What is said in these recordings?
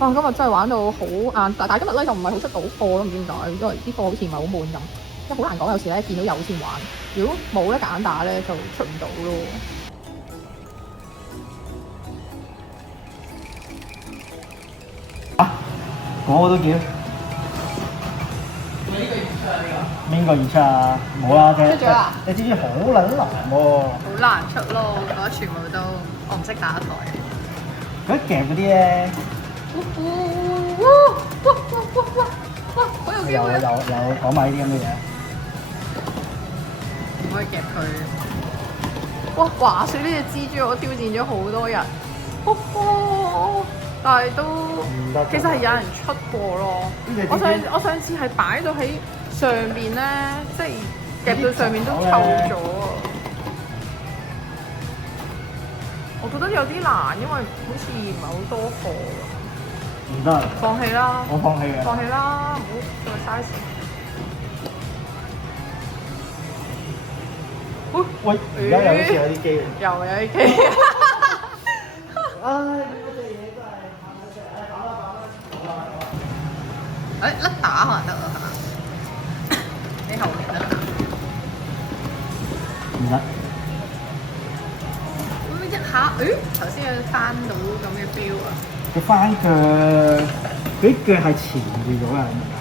哇！今日真係玩到好晏，但係今日咧就唔係好出到課咯，唔知點解，因為啲課好似唔係好滿咁，即係好難講。有時咧見到有先玩，如果冇咧揀打咧就出唔到咯。啊，嗰個都叫。邊個演出啊？冇啦，出咗啦！你知唔知好撚難喎？好難出咯，我覺得全部都我唔識打台。嗰啲夾嗰啲咧，哇！好有機有會啊！講埋呢啲咁嘅嘢。唔可以夾佢。哇！話説呢隻蜘蛛我挑戰咗好多日，但係都其實係有人出過咯。我上次係擺到喺上邊咧，即係夾到上面都透咗啊！我覺得有啲難，因為好似唔係好多貨。唔得，放棄啦！我放棄嘅。放棄啦！唔好再嘥時。喂，而家又好似有啲機會。又有啲機。唉，嗰隻嘢真係打唔出嚟，打啦！誒甩打可能得啦，係嘛？你後面得啦。唔得。咁一下，頭先有翻到咁嘅 feel 啊！佢翻腳，佢啲腳係纏住咗㗎，明唔明啊？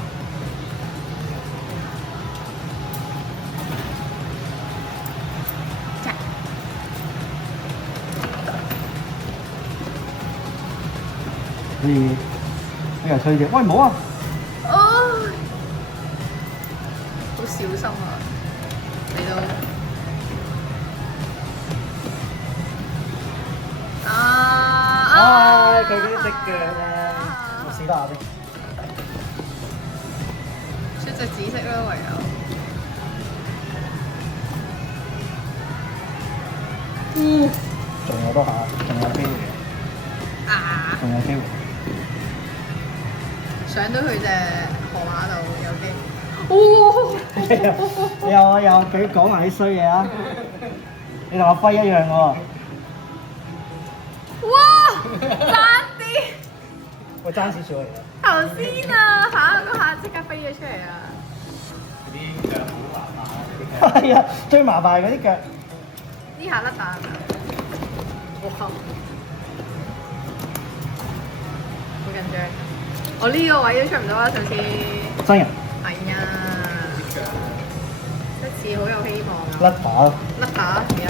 所以呢個推薦，喂唔好啊！好小心啊！你都佢嗰啲隻腳咧，我試多下先。出隻紫色啦，唯有。仲有多下，仲有機會嘅。仲有機會。上到去隻河馬度有機。又佢講埋啲衰嘢啊！你同阿輝一樣喎。哇！爭啲。我爭少少嚟嘅。頭先啊，下嗰下即刻飛咗出嚟啊！啲腳好麻煩。係啊，最麻煩係嗰啲腳。呢下甩打係咪？哇！好緊張。我呢個位都出唔到啦，上次。真人。係啊。一次好有希望啊！甩打咯。甩打而家。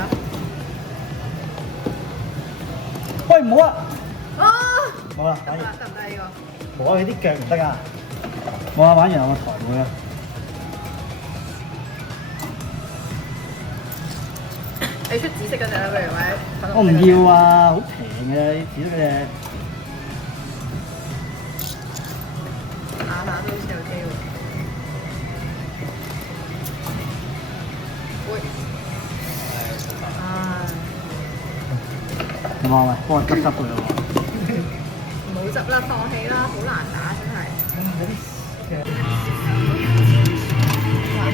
喂唔好啊！冇啦，得唔玩完。得唔得呢個？冇啊，佢啲腳唔得啊！冇啊，玩完我台會啊。你出紫色嗰隻啦，不如或者我唔要啊，好平嘅紫色嗰隻。下下都好似有機會。會。有冇喂？幫我執佢咯喎。唔好執啦，放棄啦，好難打真係。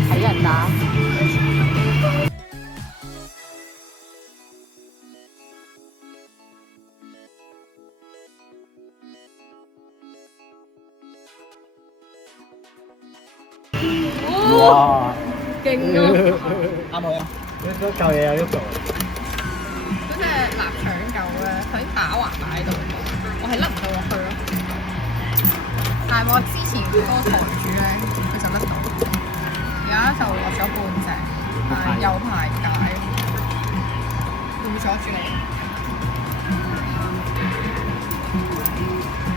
睇人打。哇！勁啊！啱我啊！嗰嚿嘢有喐到。嗰隻臘腸狗咧，佢打橫擺喺度，我係甩唔到落去咯。但係我之前嗰個台主咧，佢就甩到，而家就落咗半隻，但係有排解，會阻住你。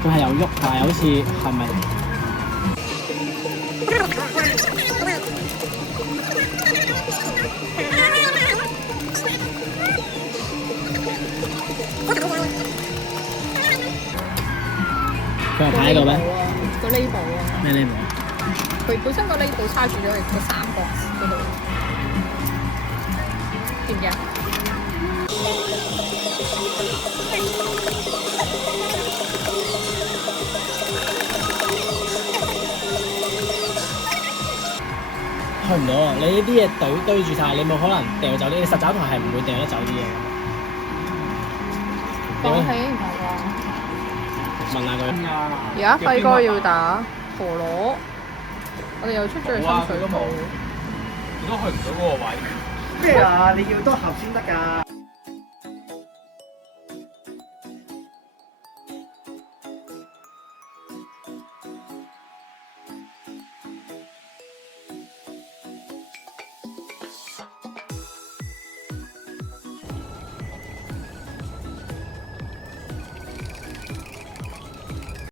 佢係有喐，但係好似係咪？佢係睇喺度咩？個 label 啊！咩 label？佢本身個 label 叉住咗佢個三角嗰度，見唔見啊？去唔到啊！你呢啲嘢堆住晒，你冇可能掉走啲。你實找台係唔會掉得走啲嘢嘅。放棄唔係啩？問下佢。而家輝哥要打陀螺，我哋又出咗去深水埗。如果去唔到嗰個位。咩啊？你要多盒先得㗎。